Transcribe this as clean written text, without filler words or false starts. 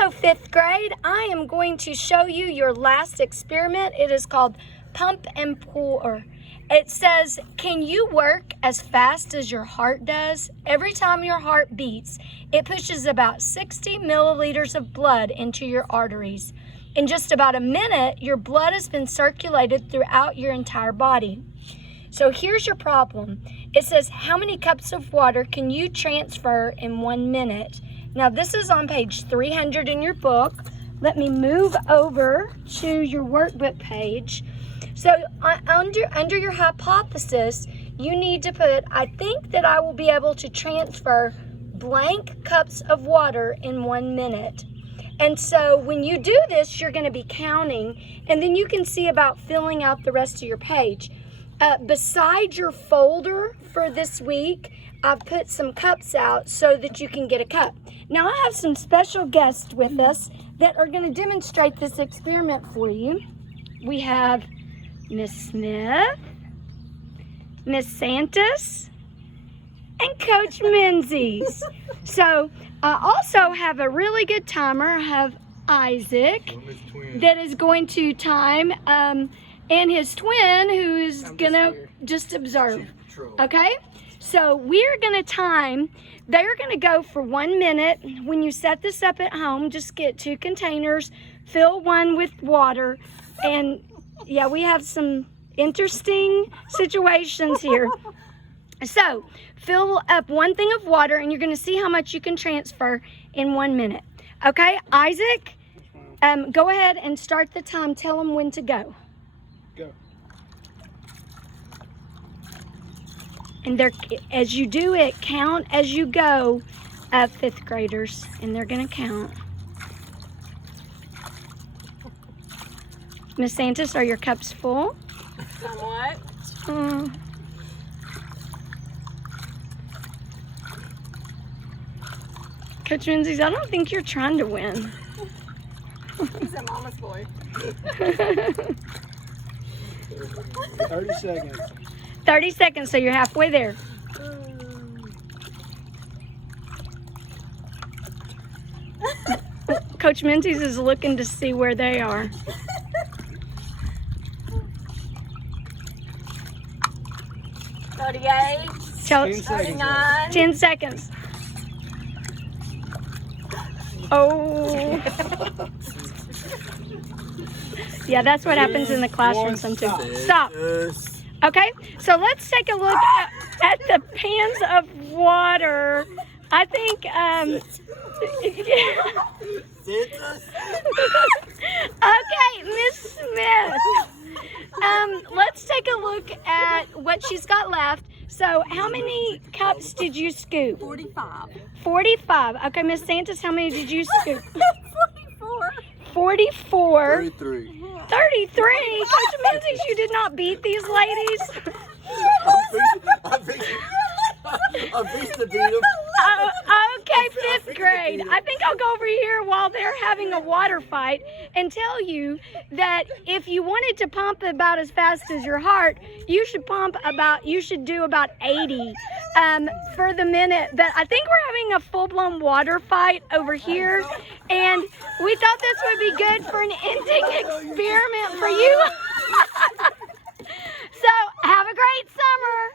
Hello, 5th grade. I am going to show you your last experiment. It is called pump and pour. It says, can you work as fast as your heart does? Every time your heart beats, it pushes about 60 milliliters of blood into your arteries. In just about a minute, your blood has been circulated throughout your entire body. So here's your problem. It says, how many cups of water can you transfer in 1 minute? Now this is on page 300 in your book. Let me move over to your workbook page. So under your hypothesis, you need to put, I think that I will be able to transfer blank cups of water in 1 minute. And so when you do this, you're going to be counting, and then you can see about filling out the rest of your page. Beside your folder for this week, I've put some cups out so that you can get a cup. Now I have some special guests with us that are going to demonstrate this experiment for you. We have Miss Smith, Miss Santos, and Coach Menzies. So I also have a really good timer. I have Isaac that is going to time, and his twin who is going to just observe. Okay? So we're going to time. They're going to go for 1 minute. When you set this up at home, just get 2 containers, fill one with water, and yeah, we have some interesting situations here. So fill up 1 thing of water, and you're going to see how much you can transfer in 1 minute. Okay, Isaac, go ahead and start the time. Tell them when to go. Go. And as you do it, count as you go, 5th graders, and they're going to count. Miss Santos, are your cups full? Somewhat. Coach Menzies, I don't think you're trying to win. He's a mama's boy. 30 seconds. 30 seconds, so you're halfway there. Coach Menzies is looking to see where they are. Tell 10 seconds. 39. 10 seconds. Oh. Yeah, that's what happens in the classroom sometimes. Stop. Okay, so let's take a look at the pans of water. I think, okay, Miss Smith. Let's take a look at what she's got left. So how many cups did you scoop? 45. 45. Okay, Miss Santos, how many did you scoop? 44. 44. 33. 33. Coach Menzies, you did not beat these ladies. I'm fixing to beat them. Okay, 5th grade. I think I'll go over here while they're having a water fight and tell you that if you wanted to pump about as fast as your heart, you should do about 80 for the minute. But I think we're having a full-blown water fight over here, and we thought this would be good for an ending experiment for you. So have a great summer.